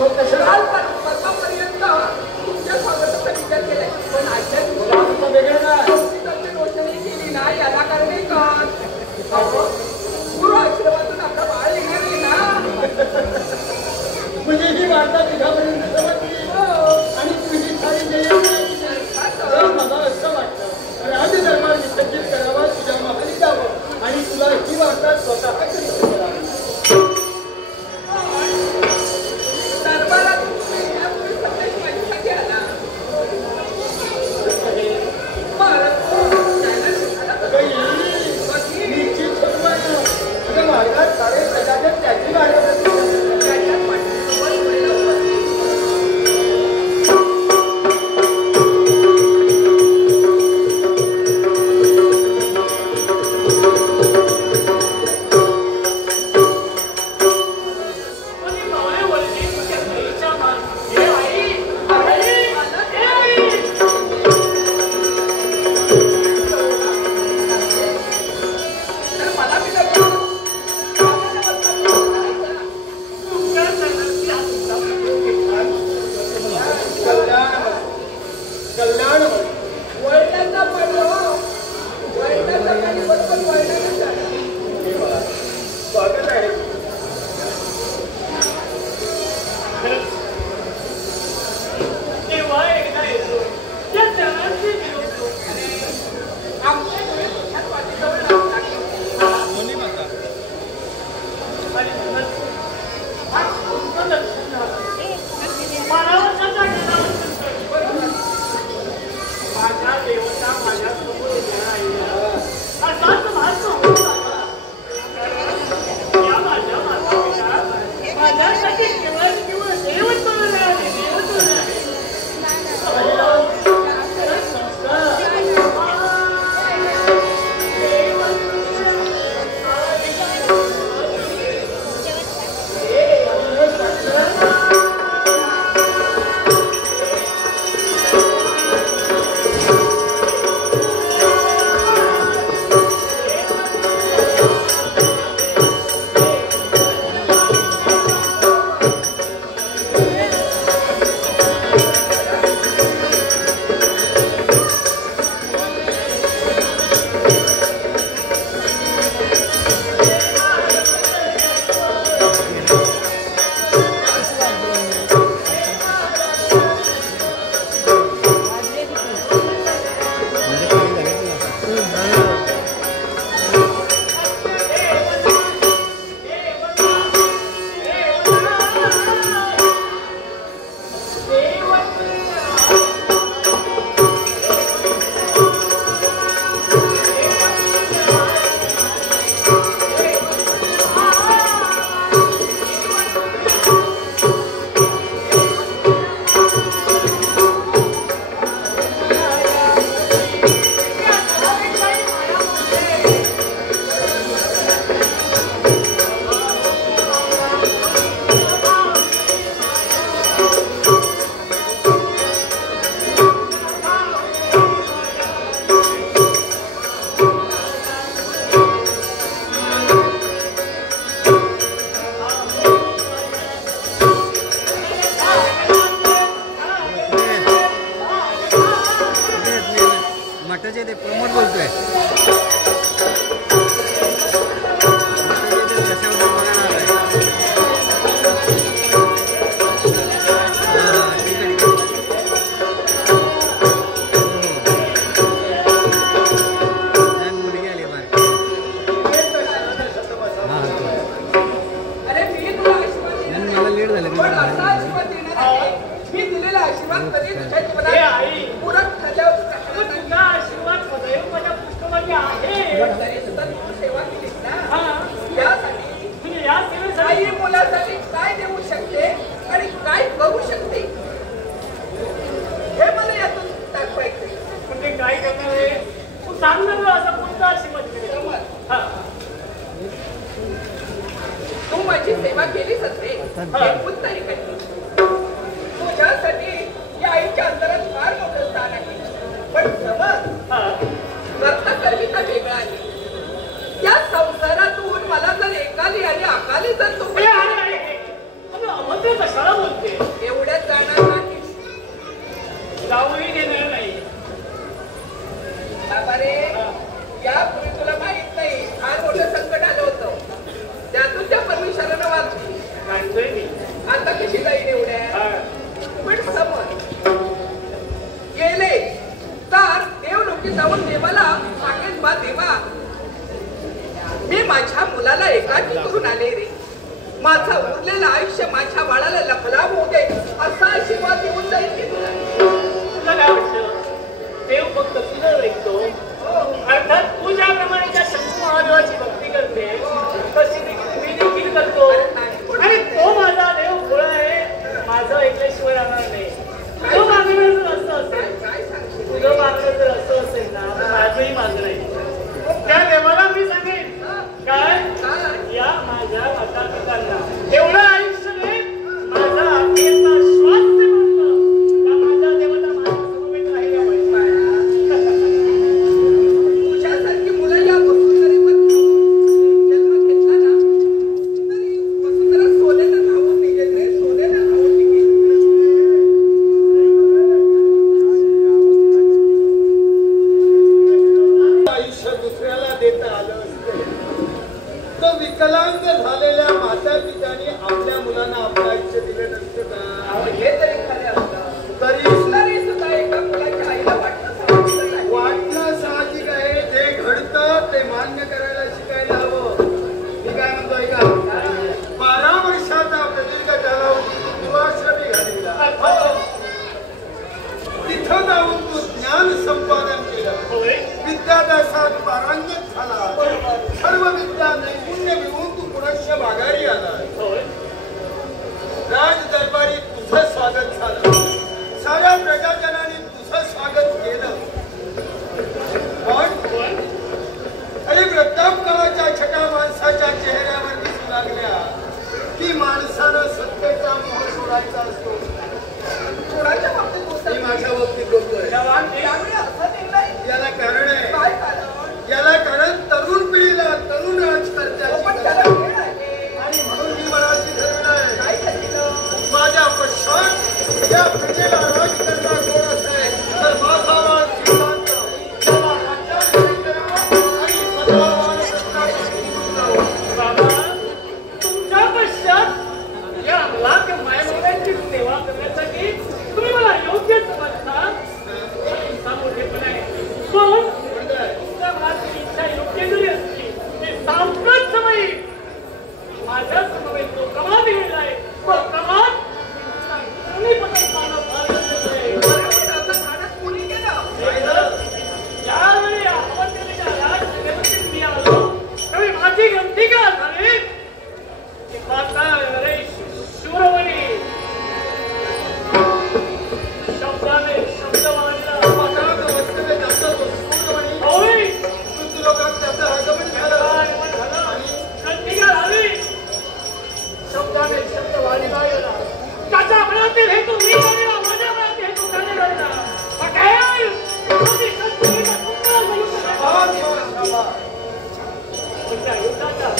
परमापर्यंत तुमच्या स्वागताचा विचार केलाय, पण आजच्या दिवशी वेगळं नाही रोषणी केली ना याला करणे का पूर्व आश्रमातून आपला बाळ येणार आहे ना. म्हणजे ही वार्ता तुझ्यापर्यंत आणि तुझी सारी मला असं वाटतं राजदरबार विसर्जित करावा तुझ्या महाली जावं आणि तुला ही वार्ता स्वतः करावी. दरबारात संदेश माझ्यासाठी आला. निश्चित मार्गात सारे प्रजाजन त्याची वाढत कशाला बोलते खरे नसतं का? हे तरी खरे असतं. तरी सुद्धा एका मुलाच्या आईला वाटणं साहजिक आहे. जे घडतं ते मान्य करायला शिकायला हवं. मी काय म्हणतोय का, 12 वर्षाचा प्रदीर्घ कालावधी पूर्वाश्रमी घालविला. तिथं जाऊन तू ज्ञान संपादन केलं. विद्याभ्यासात पारंगत झाला. सर्व विद्या नैपुण्य मिळवून तू पुनश्च माघारी आला. राज दरबारी तुझं स्वागत झालं. साऱ्या प्रजाजनाने तुझं स्वागत केलं. पण अरे वृद्धापकाळाच्या छटा माणसाच्या चेहऱ्यावर दिसू लागल्या की माणसानं सत्तेचा मोह सोडायचा असतो. कोणाच्या बाबतीत बोलतोय? मी माझ्या बाबतीत बोलतोय. याला कारण आहे. काय कारण? याला कारण तरुण पिढीला, तरुण राजकर्त्याची आणि म्हणून मी मनाशी ठरवलंय माझ्या पश्चात या पिढीला राजकर्ता कोण असेल तर माझा राज सिद्धांत त्याला आणि बाबा, तुमच्या पश्चात या लाख मायबाबांची सेवा करण्यासाठी तुम्ही मला योग्य समजता मोठेपण आहे. पण तुमच्या मनाची इच्छा योग्य जरी असली तरी साम्प्रत समयी माझ्या समवेत जो प्रमाद गेलेला आहे तो प्रमाद ज्यावेळी अवतीच्या राजसेवेतील मी आलो त्यावेळी माझी गमती का झाली की माता रे शूरवणी शब्दाने शब्द मांडला. शब्दाने शब्द वाढीला गेला. त्याच्या मनातील हेतू मी करेला, माझ्या मनातील हेतू त्याने करेला. त्या युद्धाच्या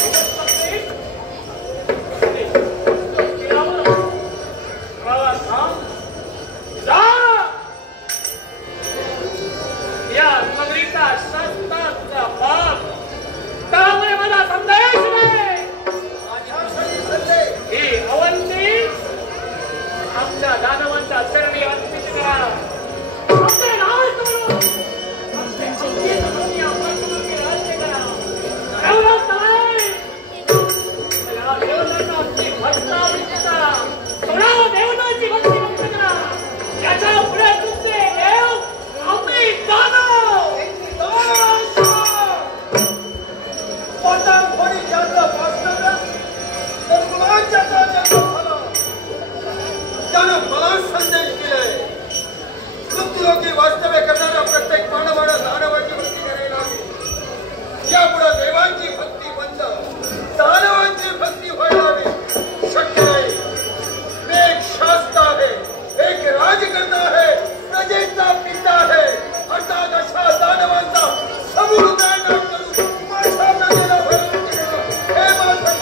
या नगरीचा शासनाचा बाप त्यामुळे मला संदेश नाही. ही अवंती आमच्या दानवांच्या चरणी अर्पित करा. आमचे राज करू. आमचे राज्य करा. एवढंच नाही या देवतांची भक्तावृत्ती करा. सोळा देवतांची भक्ती करा. याच्या पुढे तुमचे देव आम्ही दानव. त्यानं मला संदेश दिलाय. मृत्यूलोकी वास्तव्य करणाऱ्या प्रत्येक मानवाला दानवाची भक्ती करायला हवी. यापुढे देवांची भक्ती बंद, दानवांची भक्ती व्हायला हवी. शक्य नाही. मी एक शास्त्र आहे, एक राजकर्ता आहे, प्रजेचा पिता आहे. अर्थात अशा दानवांचा समूळ नायनाट करून माझ्या प्रजेला भरून दिला. हे माझं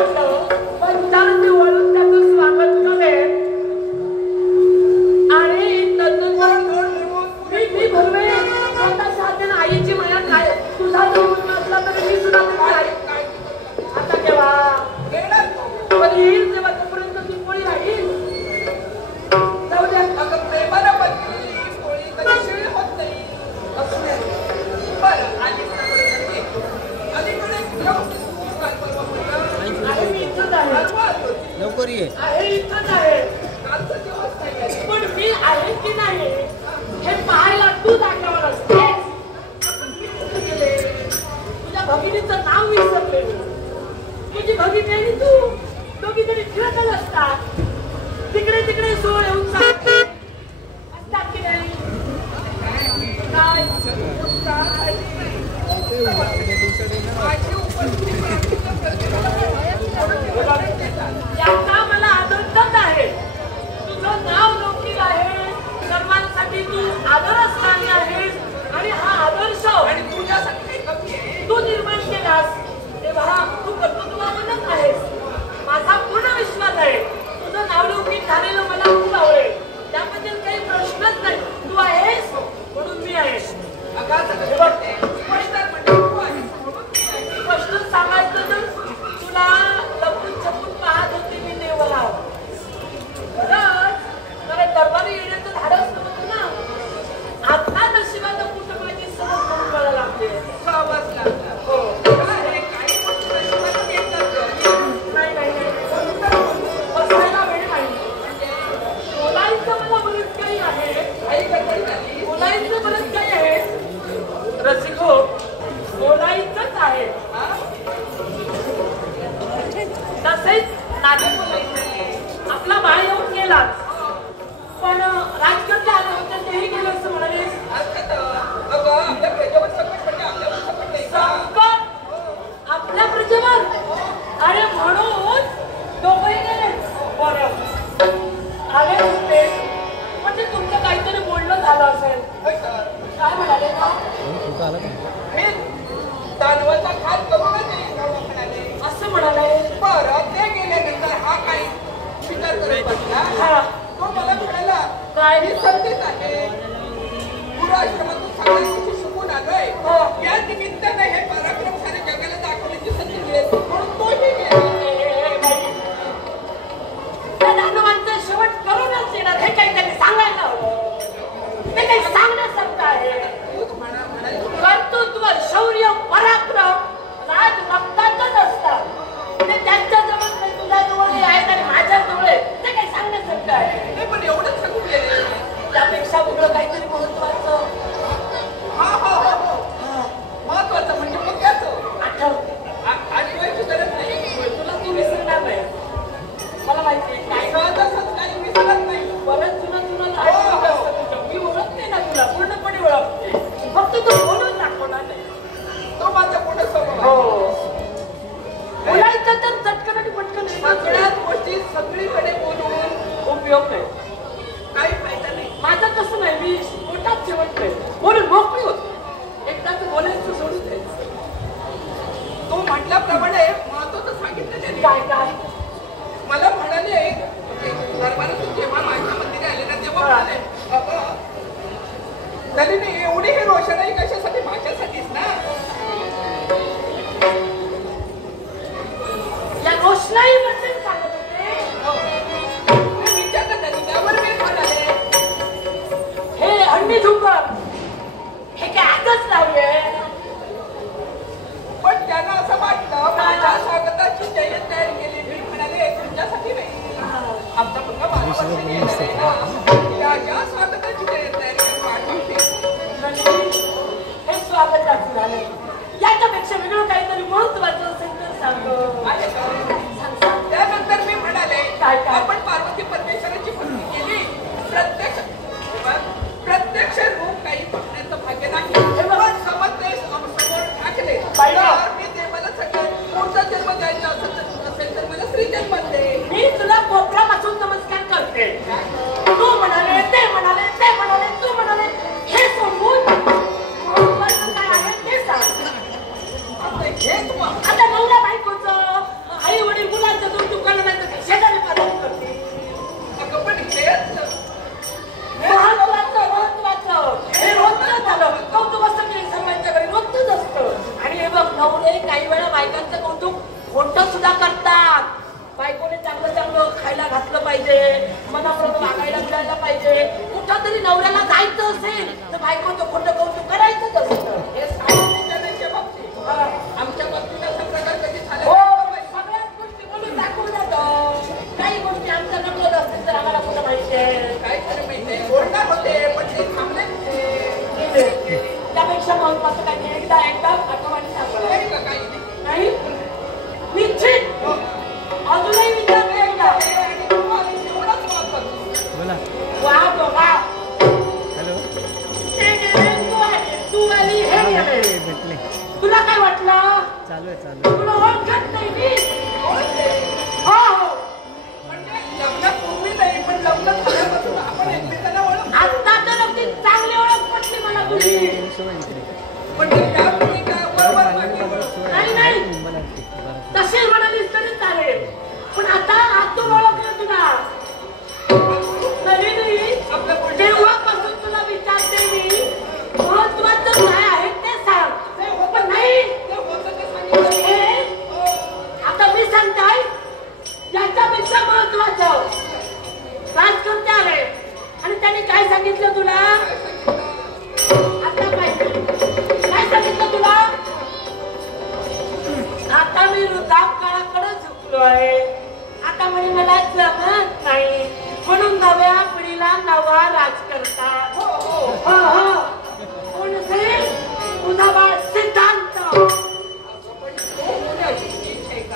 वाटलं पंचारती वळून त्याचं स्वागत करेन आणि मी भरवे स्वतःच्या हाताने आईची माया काय तुझा जवळ नसला तरी मी सुद्धा तुझी आई आता केव्हा पण येईल तेव्हा तोपर्यंत ती पोळी राहील जाऊ द्या अगं प्रेमाला बनलेली पोळी कधी शिळी होत नाही असं नाही बरं आहे मी इथंच आहे लवकर ये आहे इथंच आहे पण मी आहे की नाही हे पाहायला तू जागेवर असतेस मी कुठे गेले तुझ्या भगिनीचं नाव विसरले तुझी भगिनी आणि तू दोघी तरी फिरतच असतात तिकडे तिकडे सोळ येऊन सांगते असतात की नाही काय याचा मला आनंदच आहे तुझं नाव लौकिक आहे सर्वांसाठी तू आदरस्थानी आहेस आणि हा आदर्श आणि तुझ्यासाठी कमी आहे तू निर्माण केलास तेव्हा तू कर्तृत्वानच आहेस माझा पूर्ण विश्वास आहे तुझं नाव लौकिक झालेलं मला खूप आवडेल त्याबद्दल काही प्रश्नच नाही तू आहेस म्हणून मी आहेस प्रश्न सांगायचं तर तुला लपून छपून पाहत होते मी देवला खरंच मला दरबारी येण्याचं धाडस नव्हतं ना आता नशिबानं कुठं माझी सहज म्हणून मला लागते हो बसायला वेळ नाही बोलायचं मला बरंच काही आहे बोलायचं बरंच काही आहे रसिको बोलायचंच आहे तसेच नाते बोलायचं आपला बाळ येऊन गेलाच पण राजकट आले होते तेही गेले असं म्हणाले आपल्या प्रजेवर संकट पडले आपल्यावर संकट नाही संकट आपल्या प्रजेवर अरे म्हणून दोघंही गेले बरं आले होते म्हणजे तुमचं काहीतरी बोलणं झालं असेल काय म्हणाले का मी दानवाचा खात करूनच येईल म्हणाले असं म्हणाले बरं ते गेल्यानंतर हा काही विचार करत बसला तो मला म्हणाला काय मी संधीच आहे गुरु आश्रमातून सगळ्या गोष्टी शिकून आलोय या निमित्ताने हे पराक्रम सारे जगाला दाखवण्याची संधी मिळेल म्हणून तोही गेला त्या दानवांचा शेवट करूनच येणार हे काहीतरी सांगायला हवं ते काही सांगण्यासारखं आहे कर्तृत्व शौर्य पराक्रम राज रक्तातच असतात ते त्यांच्या जवळ नाही तुझ्या जवळ आहेत आणि माझ्या जवळ ते काही सांगण्यासारखं आहे ते पण एवढंच सांगून गेले त्यापेक्षा वेगळं काहीतरी महत्वाचं महत्वाचं म्हणजे मुद्द्याचं आठवते आठवायची गरज नाही तुला तू विसरणार नाही मला माहिती आहे काय सहजासहज काही विसरत नाही बरंच तुला आठवत असतं तुझं मी ओळखते ना तुला पूर्णपणे ओळखते फक्त तू बोलून दाखवणार नाही तो माझा पुढे स्वभाव बोलायचं तर चटकन आणि पटकन सगळ्याच गोष्टी सगळीकडे बोलून उपयोग नाही काही फायदा नाही माझं तसं नाही मी पोटात जेवण नाही बोलून मोकळी होती एकदा तू बोलायचं सोडून द्यायचं तो म्हटल्याप्रमाणे महत्वाचं सांगितलं त्यांनी काय काय मला म्हणाले दरबारातून जेव्हा माझ्या मंदिरी आले ना तेव्हा म्हणाले नलिनी एवढी ही रोषणाई कशासाठी माझ्यासाठीच ना या रोषणाईबद्दल सांगत होते मी विचारलं त्यांनी त्यावर मी म्हणाले हे अंडी झुंबर हे काय आजच लावले पण त्यांना असं वाटलं माझ्या स्वागताची जयंती तयार केली मी म्हणाले तुमच्यासाठी नाही आमचा मुलगा 12 वर्षांनी येणार आहे ना त्याच्या स्वागताची जयंती तयार करून पाठवते हे स्वागताचं झालं याच्यापेक्षा वेगळं काहीतरी महत्वाचं असेल तर सांगतो त्यानंतर मी म्हणाले काय? आपण पार्वती परमेश्वराची भक्ती केली प्रत्यक्ष रूप काही बघण्याचं भाग्य नाही पण समजते समोर टाकले तर मी देवाला सगळं पुढचा जन्म द्यायचा असेल तर मला स्त्री जन्म दे मी तुला कोपऱ्यापासून नमस्कार करते तू म्हणाले ते म्हणाले ते म्हणाले तू म्हणाले हे सोडून काय आहे ते सांग आता हे तू आता नवरा बायकोचं आई वडील नवरे काही वेळा बायकांचं कौतुक खोटं सुद्धा करतात. बायकोने चांगलं चांगलं खायला घातलं पाहिजे, मनाप्रमाणे वागायला मिळायला पाहिजे. कुठं तरी नवऱ्याला जायचं असेल तर बायकोचं खोटं कौतुक करायचंच असतं. हे सामान्य बाबतीत आमच्या बाबतीत असा प्रकार कधी झाला हो, सगळ्याच गोष्टी बोलून दाखवून जातो. काही गोष्टी आमच्या नकळत असतील तर आम्हाला कुठं माहिती आहे. काय खरं माहितीये, बोलणार होते पण ते थांबले त्यापेक्षा महत्वाचं काय नाही, एकदा आठवणी सांगा नाही का काही नाही. निश्चित अजूनही विचारते एकदा. एवढंच महत्वाचं. वा बघा, हॅलो, तू आली हे गेले. भेटले. तुला काय वाटलं? चालू आहे. तुला ओळखत नाही मी. हो हो, म्हणजे लग्नापूर्वी नाही पण लग्न झाल्यापासून आपण एकमेकांना ओळख. आता तर अगदी चांगली ओळख पटली मला तुझी. पण त्यापूर्वी काय बरोबर मागे ओळख. नाही तशी म्हणालीस तरी चालेल, पण आता आतून ओळखलं तुला. तरी आपलं तेव्हापासून तुला विचारते मी, महत्वाचं काय आहे ते सांग. पण नाही, ते होतं ते सांगितलं. हे आता मी सांगताय याच्यापेक्षा महत्वाचं राजकर्ते आले आणि त्यांनी काय सांगितलं तुला? आता काय सांगितलं तुला? आता मी वृद्धापकाळाकडे झुकलो आहे. आता म्हणे मला जमत नाही, म्हणून नव्या पिढीला नवा राजकर्ता. हो हो, कोण असेल? तुझा बाळ सिद्धांत.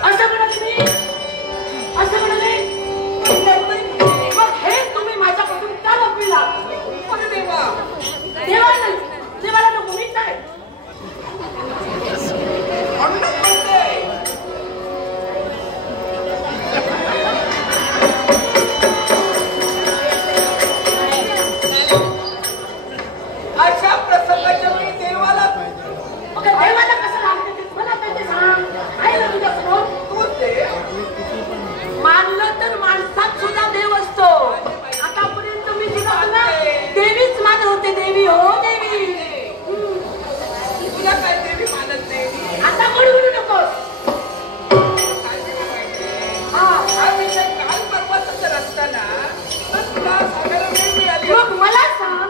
असं म्हणाले मी, असं म्हणाले. मग हे तुम्ही माझ्यापासून का लपविला? देवा नाही, देवाला नको, मीच आहे. अशा प्रसंगाच्या वेळी देवाला मग देवाला कसं लागते मला काय ते सांग. आहे ना तुझ्यासमोर? तूच देव. मानलं तर माणसात सुद्धा देव असतो. आतापर्यंत मी तुला देवीच मानत होते. देवी हो देवी. तुला काय देवी मानत नाही. आता म्हणू नकोस. काय देवी माहिती? हा विषय काल परवाचा जर असताना तर तुला सांगायला वेळ मिळाली. मग मला सांग,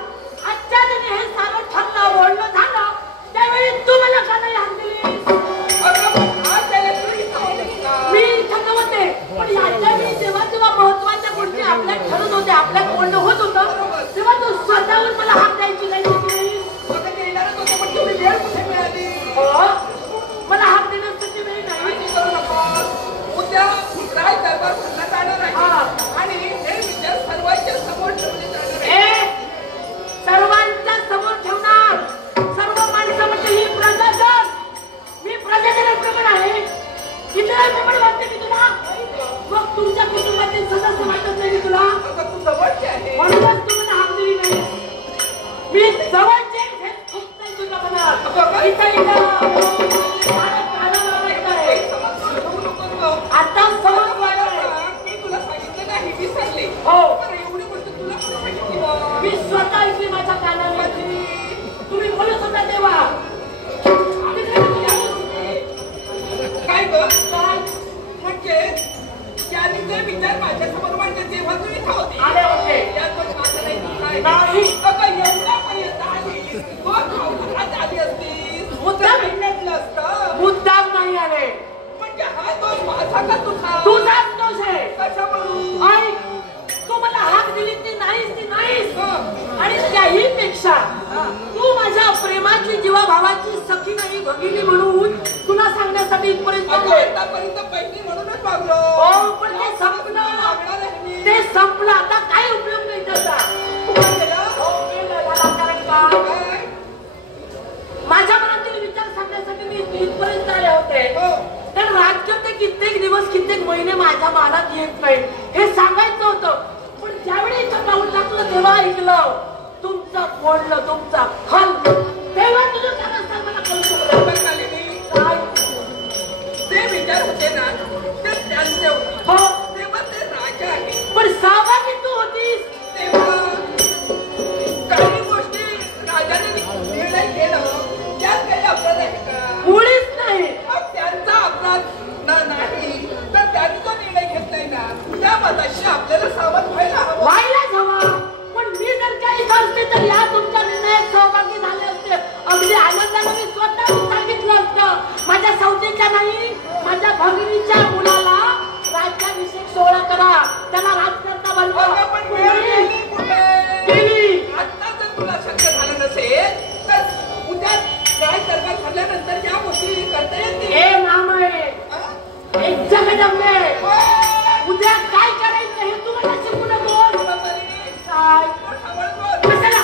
आजच्या दिनी हे सारं ठरलं, बोलणं झालं, त्यावेळी तू मला का नाही हाक दिलीस? अगं पण आज त्याला तू इथं आलीस का? मी इथं नव्हते, पण याच्या वेळी जेव्हा जेव्हा महत्वाच्या गोष्टी आपल्यात ठरत होत्या, आपल्यात बोलणं होत होतं, तेव्हा तू स्वतःहून मला हाक द्यायची नाही दिली. मग ते येणारच होतं पण तुझी वेळ कुठे मिळाली? मला हाक देण्यासाठी वेळ नाही. काळजी करू नकोस. उद्या राय दरबार भरला जाणार आहे आणि हे विचार सर्वांच्या समोर ठेवले जाणार आहे. सर्वांच्या समोर ठेवणार. सर्व माणसं म्हणजे ही प्रजाजन. मी प्रजाजनाप्रमाणे आहे, इतरांप्रमाणे वाटते मी तुला. मग तुमच्या कुटुंबातील सदस्य वाटत नाही तुला, अगं तू जवळची आहे. म्हणूनच तू मला हाक दिली नाही. मी जवळचे हे खूप नाही तुझ्या मनात. आता समज मी तुला सांगितलं नाही विसरले. हो, तर एवढी गोष्ट तुला कोणी सांगितली बा? मी स्वतः इथे माझ्या कानाला तुम्ही बोलत होता तेव्हा. काय ग? काय म्हणजे त्याने ते विचार माझ्यासमोर मांडले तेव्हा तू इथं होती. आले होते? यात पण माझं नाही तू काय? नाही. अगं एवढा पर्यंत आलीस. तू खाऊन आली असतीस. मुद्दाम भेटलं असतं. मुद्दाम नाही आले. म्हणजे हा दोष माझा का तुझा? तुझाच दोष आहे. कशा म्हणून? ऐक, तू मला हाक दिली ती नाहीस, ती नाहीस. आणि त्याही पेक्षा तू माझ्या प्रेमाची जीवाभावाची सखी नाही भगिनी म्हणून तुला सांगण्यासाठी इथपर्यंत आले. आतापर्यंत पहिली म्हणूनच वागलो. हो, पण ते संपलं. वागणार आहे मी. ते संपलं. आता काही उपयोग नाही त्याचा. काय केलं? हो, गेलं झाला. कारण का काय? माझ्या मनातील विचार सांगण्यासाठी मी इथपर्यंत आले होते. हो. तर राजकर्ते कित्येक दिवस कित्येक महिने माझ्या मानात येत नाही हे सांगायचं होतं. पण ज्यावेळी इथं पाऊल टाकलं तेव्हा ऐकलं तुमचं बोलणं, तुमचा खल. तेव्हा तुझं कारण मला कळलं. पण झाली मी. काय? ते विचार होते ना ते त्यांचे होते. हो, तेव्हा ते राजा आहे. पण सहभागी तू होतीस. तेव्हा काही गोष्टी राजाने निर्णय घेणं त्यात काही आपल्याला आहे का? मुळीच नाही. मताशी आपल्याला सावध व्हायलाच हवं. पण मी जर काही असते तर या तुमच्या निर्णयात सहभागी झाले असते. अगदी आनंदाने मी स्वतः सांगितलं असतं माझ्या सौतेच्या नाही माझ्या भगिनीच्या मुलाला राज्याभिषेक सोहळा करा, त्याला राजकर्ता बनवा. पण आता जर तुला शक्य झालं नसेल तर उद्या काय दरबार ठरल्यानंतर ज्या गोष्टी करता येतील. हे नामय एक जगदंबे, उद्या काय करायचं हे तुम्हाला शिकू नको. काय कशाला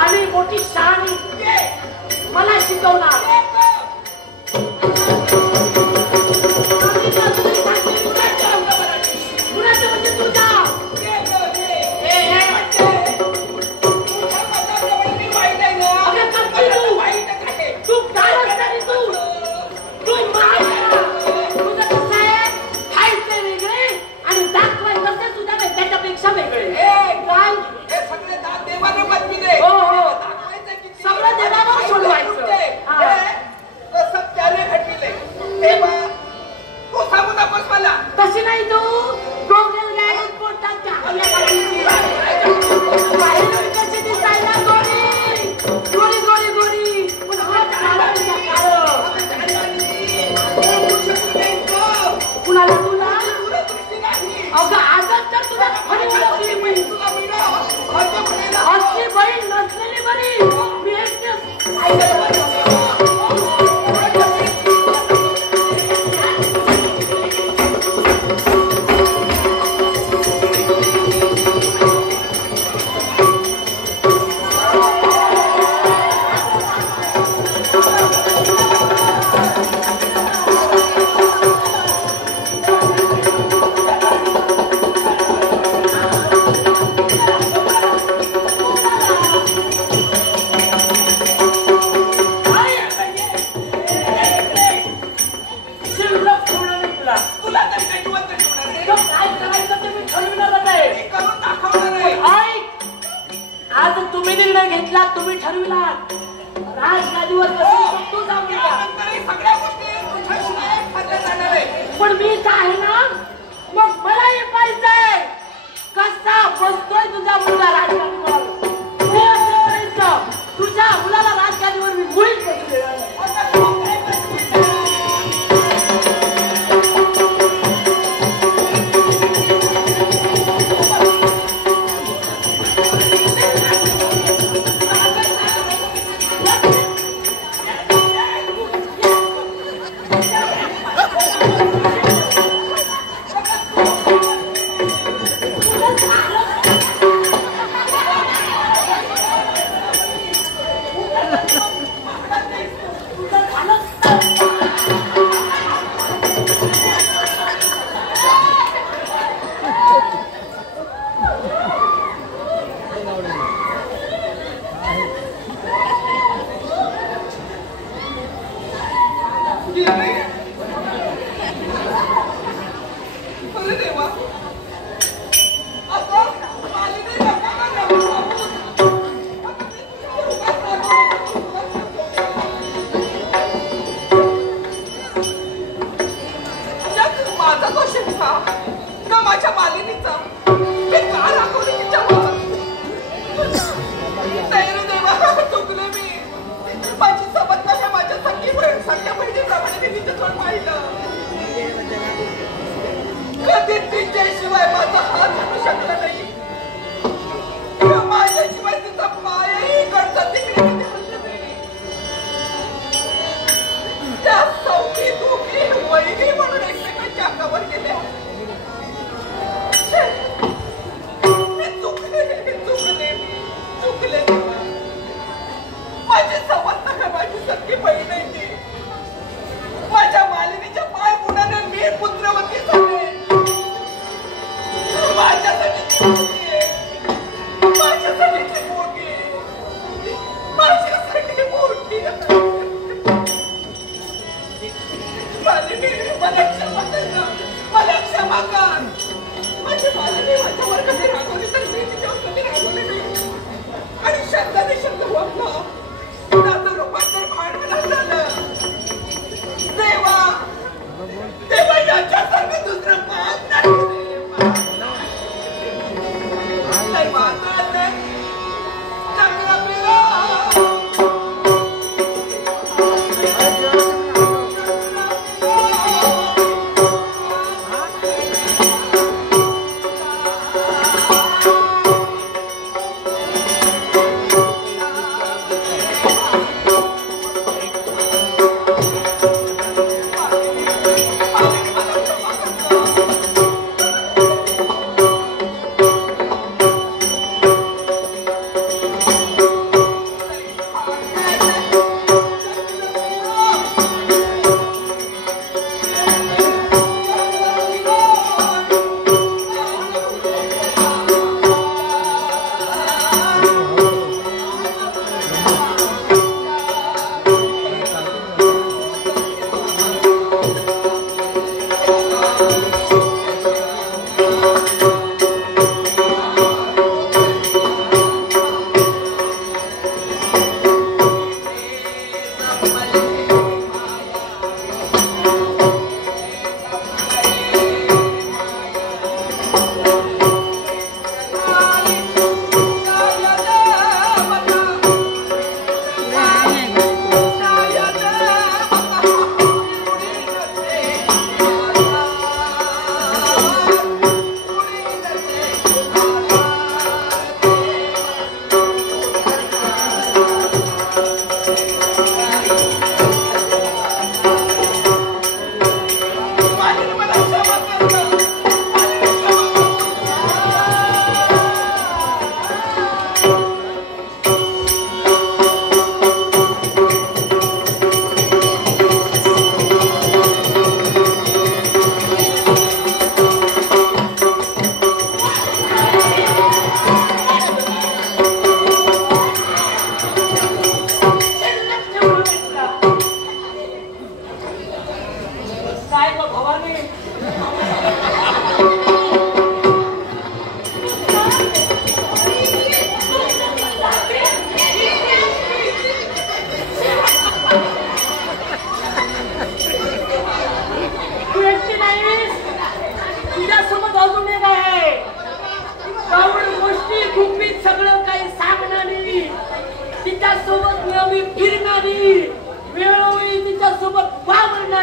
आणि मोठी शहाणी मला शिकवणार. कुणाचं म्हणजे तुझा तू काय असणार तू तुझं कसं आहे खायचे वेगळे आणि दाखवायचं ते सुद्धा नाही त्याच्यापेक्षा वेगळे. काय हे सगळे दात देवानं बनविले. हो हो दाखवायचं किती सगळं देवावर सोडवायचं. त्याने घडविले तेव्हा तू सांगू नकोस मला. तशी नाही तू गोगल गाडी पोटात बाहेर कशी दिसायला गोरी गोरी गोरी गोरी पण हात घालायचा कुणाला तुला अगं आजच तर तुला खरी ओळखली मी. अशी बहीण नसलेली बरी मी तुम्ही निर्णय घेतला, तुम्ही ठरविला राजगादीवर बसून तू सगळ्या गोष्टी ठरल्या जाणार आहे. पण मी तर आहे ना, मग मला हे पाहिजे कसा बसतोय तुझा मुलगा राजगादीवर. तुझ्या मुलाला राजगादीवर मी मुळीच बसू देणार नाही.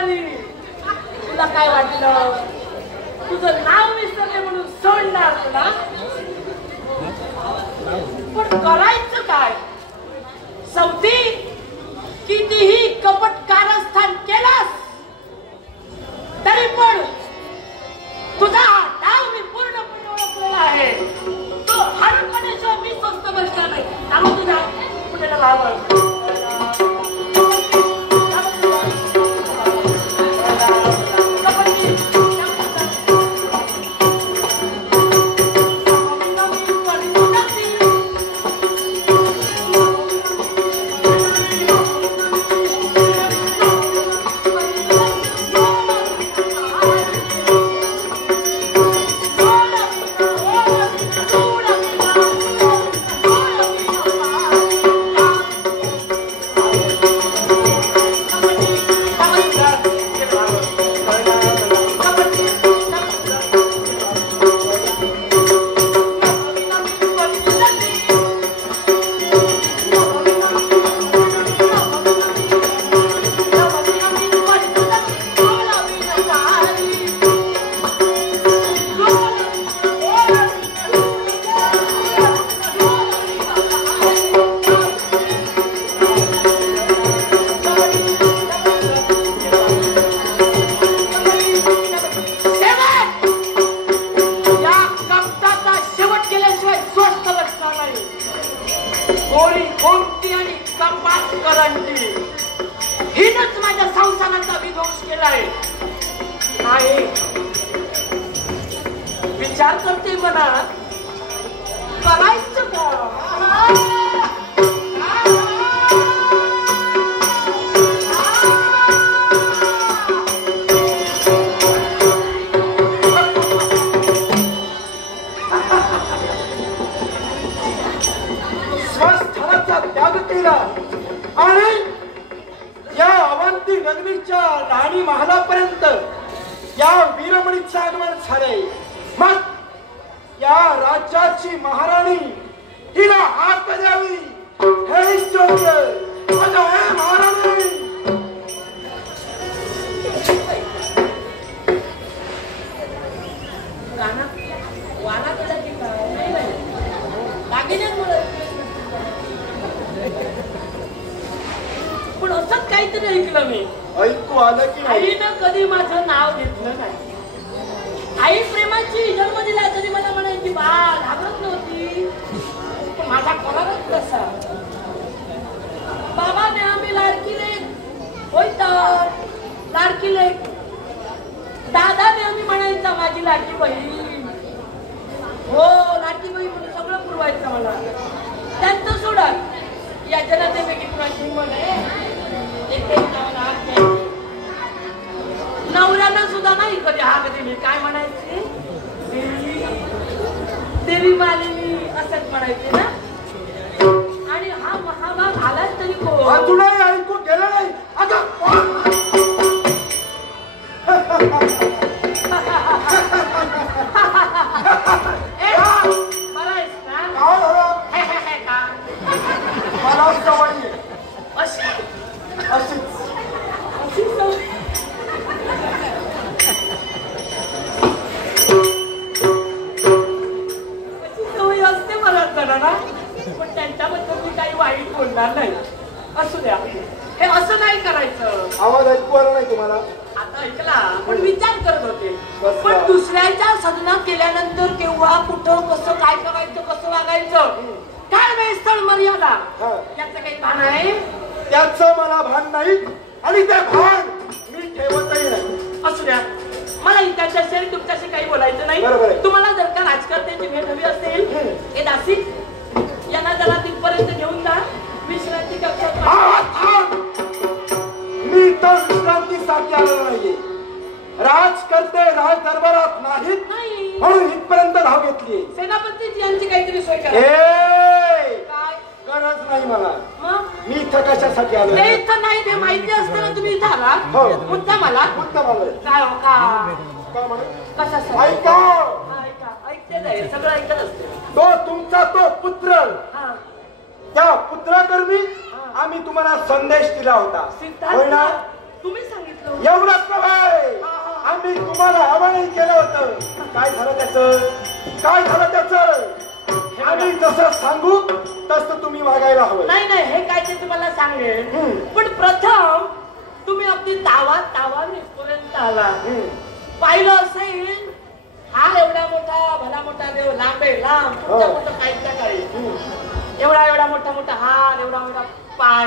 आली. तुला काय वाटलं तुझं नाव विसरले म्हणून सोडणार तुला? पण करायचं काय? सवती कितीही कपट कारस्थान केलास तरी पण तुझा हा डाव मी पूर्णपणे ओळखलेला आहे. तो हरपण्याशिवाय मी स्वस्त बसणार नाही. त्यामुळे तुझ्या पुण्याला लावलं. विचार करते मनात करायचं का? स्वस्थानाचा त्याग केला आणि या अवंती नगरीच्या राणी महालापर्यंत या वीरमणीचं आगमन झाले. मग या राज्याची महाराणी तिला हात द्यावी हे योग्य. हे महाराणी पण असंच काहीतरी ऐकलं मी. ऐकू आलं की आईनं कधी माझं नाव घेतलं नाही. आई प्रेमाची जन्म दिला तरी मला म्हणायची बाळ घाबरत नव्हती. पण माझा कोणालाच कसा बाबाने आम्ही लाडकी लेक होय तर लाडकी लेक. दादाने आम्ही म्हणायचा माझी लाडकी बहीण. हो लाडकी बहीण म्हणून सगळं पुरवायचं मला. त्यांचं सोडा या जनतेपैकी कुणाची म्हणे नवऱ्यानं सुद्धा नाही कधी हा कधी मी काय म्हणायची देवी मालिनी असंच म्हणायचे ना. आणि हा महाभाग आलाच तरी तुला ऐकू गेलं नाही. बरं आहेस ना? मला सवय अशी अशीच अशी सवय. असते मला ना. पण त्यांच्याबद्दल मी काही वाईट बोलणार नाही. असू द्या हे असं नाही करायचं. आवाज ऐकू आला नाही तुम्हाला? आता ऐकला पण विचार करत होते. पण दुसऱ्याच्या सदना केल्यानंतर केव्हा कुठं कसं काय करायचं कसं वागायचं काय वेळ स्थळ मर्यादा याचं काही भान आहे? त्याचं मला भान नाही आणि ते भान मी ठेवतही नाही. असू द्या मला त्यांच्याशी तुमच्याशी काही बोलायचं नाही. तुम्हाला जर का राजकारत्याची भेट हवी असेल हे दासी यांना जरा तिथपर्यंत घेऊन जा. विश्रांती कक्षात मी तर विश्रांतीसाठी आलेलो नाहीये. राजकर्ते राज दरबारात नाहीत म्हणून इथपर्यंत धाव घेतली. सेनापतीची यांची काहीतरी सोय करा. काय गरज नाही मला. मी इथं कशासाठी आलो? ते इथं नाही ते माहिती असताना तुम्ही इथं आला. मुद्दा मला काय हो का कशासाठी? ऐका ऐकते जाईल सगळं ऐकत असते. तो तुमचा तो पुत्र त्या पुत्राकरवी आम्ही तुम्हाला संदेश दिला होता. तुम्ही सांगितलं एवढंच नव्हे, आम्ही तुम्हाला आवाहन केलं होतं. काय झालं त्याचं? आम्ही जसं सांगू तसं तुम्ही वागायला हवं. नाही नाही, हे काय ते तुम्हाला सांगेल, पण प्रथम तुम्ही अगदी तावाने पर्यंत आला. पाहिलं असेल हा एवढा मोठा भला मोठा देव, लांब मोठं काहीच्या काही, एवढा मोठा हार, एवढा मोठा पाय,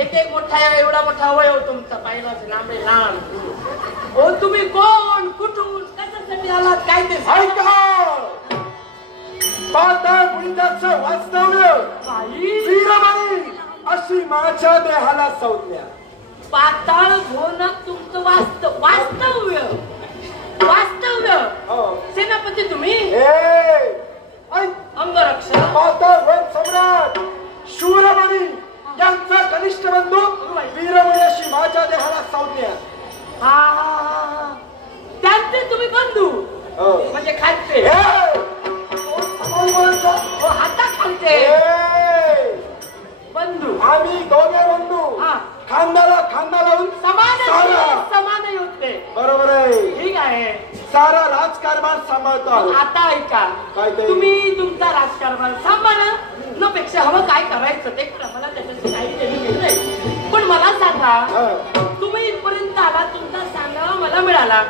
एक मोठा एवढा मोठा अवयव तुमचा, पाहिलं असेल लांब. हो तुम्ही कोण, कुठून, कशासाठी आलात, काय ते पाताळ पुण्याचं वास्तव्य वीरमणी अशी माझ्या देहाला संज्ञा. पाताळ भुवनात तुमचं वास्तव्य. सेनापती तुम्ही, अंगरक्षक, पाताळ वन सम्राट शूरमणी यांचा कनिष्ठ बंधू वीरमणी अशी माझ्या देहाला संज्ञा. हा, त्यांचे तुम्ही बंधू म्हणजे खालचे, हाता खालचे बंधू. आम्ही दोघे बंधू खांद्याला खांदा लावून समान होते. बरोबर आहे, ठीक आहे. सारा राजकारभार सांभाळतो. आता ऐका, तुम्ही तुमचा राजकारभार सांभाळा, न पेक्षा हवं काय करायचं ते करा, मला त्याच्याशी काही देणं नाही. पण मला सांगा, तुम्ही इथपर्यंत आला, तुमचा सांगा मला मिळाला,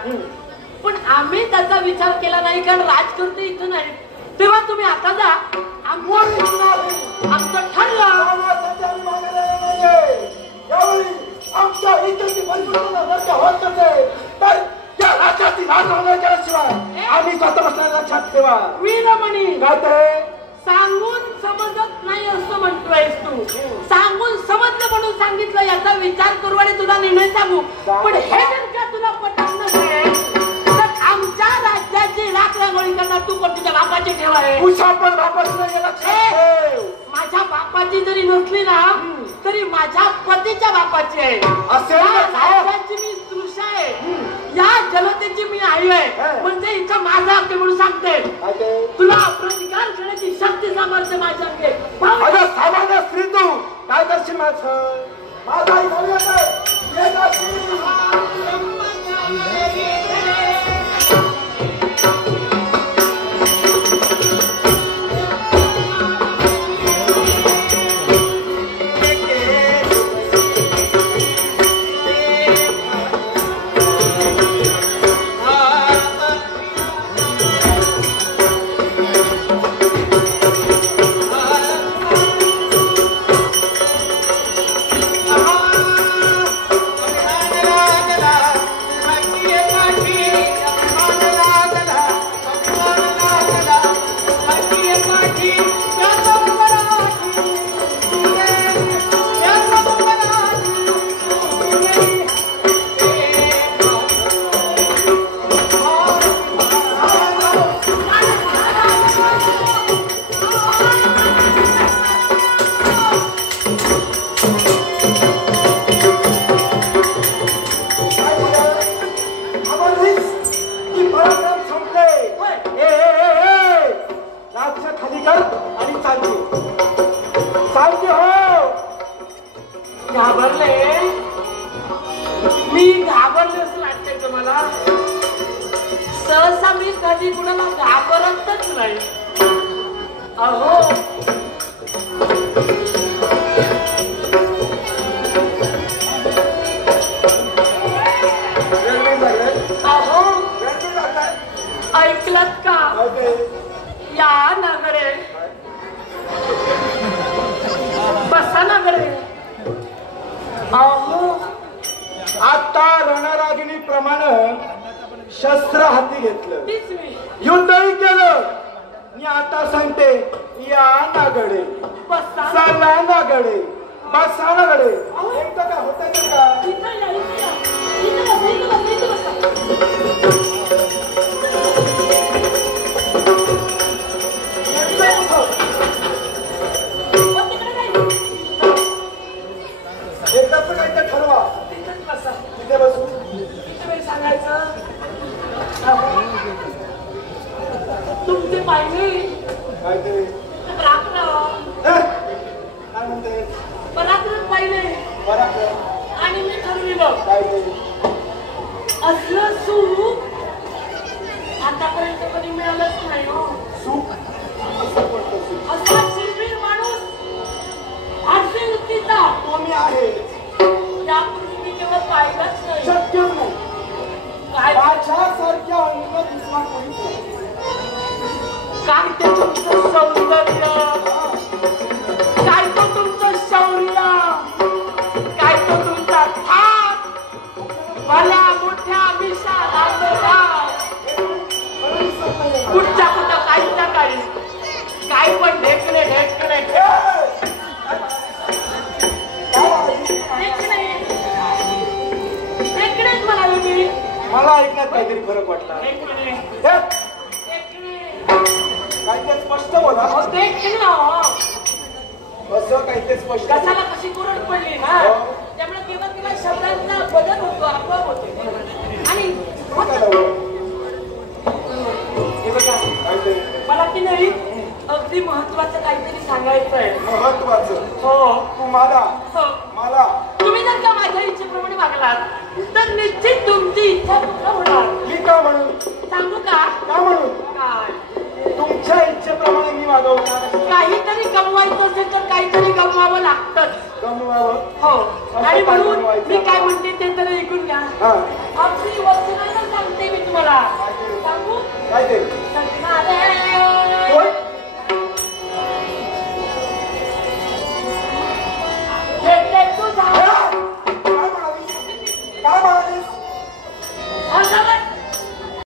पण आम्ही त्याचा विचार केला नाही, कारण राजकर्ते इथं नाही. तेव्हा तुम्ही आता जा, आमचं ठरलं. आमच्या इथे परिस्थिती होत नसेल तर या राज्याची राजधानी केल्याशिवाय आम्ही स्वतः बसण्याचा लक्षात ठेवा. वीरमणी काय ते सांगून समजत नाही असं म्हणतोयस तू. सांगून समजलं म्हणून सांगितलं, याचा विचार करू आणि तुला निर्णय सांगू. पण हे जर का तुला पटत नसेल तर आमच्या राज्याची राखरांगोळी करणार तू कोण, तुझ्या बापाची ठेव आहे. पण बापाचं माझ्या बापाची जरी नसली ना तरी माझ्या पतीच्या बापाची आहे. राज्याची मी तृषा आहे, या जनतेची मी आई आहे, म्हणजे इथं माझा हक्क म्हणून सांगते. तुला प्रतिकार करण्याची शक्ती सामर्थ्य माझ्या अंगे. सामान्य स्त्री तू काय करशील माझं? माझा सहसा मी कधी कुणाला घाबरतच नाही. अहो ऐकलत का? या नागडे बसा नागडे. अहो आता रणरागिणी प्रमाणे शस्त्र हाती घेतलं, तीच मी युद्धही केलं. मी आता सांगते, या नागडे बसा चला नागडे बसा नागडे. एकदा का होत का? इथं या, इथं या. इथं बसा, इथं बसा, इथं बसा. एकदाच काय तर ठरवा. तिथंच बसा. तिथे बसू. तुम्ही सांगायचं तुमचे पाहिजे काय ते पराक्रम, काय म्हणते? पराक्रम पाहिजे. पराक्रम आणि मी ठरविलं काय ते? असलं सुख आतापर्यंत कधी मिळालंच नाही हो. सुख असं कोणतं सुख? असा शूरवीर माणूस आठवी वृत्तीचा तो मी आहे. यापूर्वी मी केवळ पाहिलाच नाही. शक्यच नाही. काय माझ्यासारख्या अंग दुसरा कोणीच नाही. काय ते तुमचं सौंदर्य, काय तो तुमचं शौर्य, काय तो तुमचा थाट, भल्या मोठ्या विशाल कुठच्या कुठं काहीच्या काही काय पण ढेकणे ढेकणे ढेकणेच म्हणाले मी. मला ऐकण्यात काहीतरी फरक वाटला. ढेकणे हे, काही ते स्पष्ट बोला. असं काही ते स्पष्ट. कशाला कशी कुरड पडली ना त्यामुळे किंवा किंवा शब्दांचा बदल होतो आपोआप होतो. आणि हे बघा काय ते? मला की नाही अगदी महत्वाचं काहीतरी सांगायचं आहे. महत्वाचं? हो तुम्हाला? हो. मला? तुम्ही जर का माझ्या इच्छेप्रमाणे वागलात तर निश्चित तुमची इच्छा पूर्ण होणार. मी का म्हणून? सांगू का? का म्हणून? काय तुमच्या इच्छेप्रमाणे मी वागवणार. काहीतरी गमवायचं असेल तर काहीतरी गमवावं लागतंच. गमवावं? हो. आणि म्हणून मी काय म्हणते ते तर ऐकून घ्या. हा. अगदी वचनानं सांगते मी तुम्हाला. सांगू? काय ते?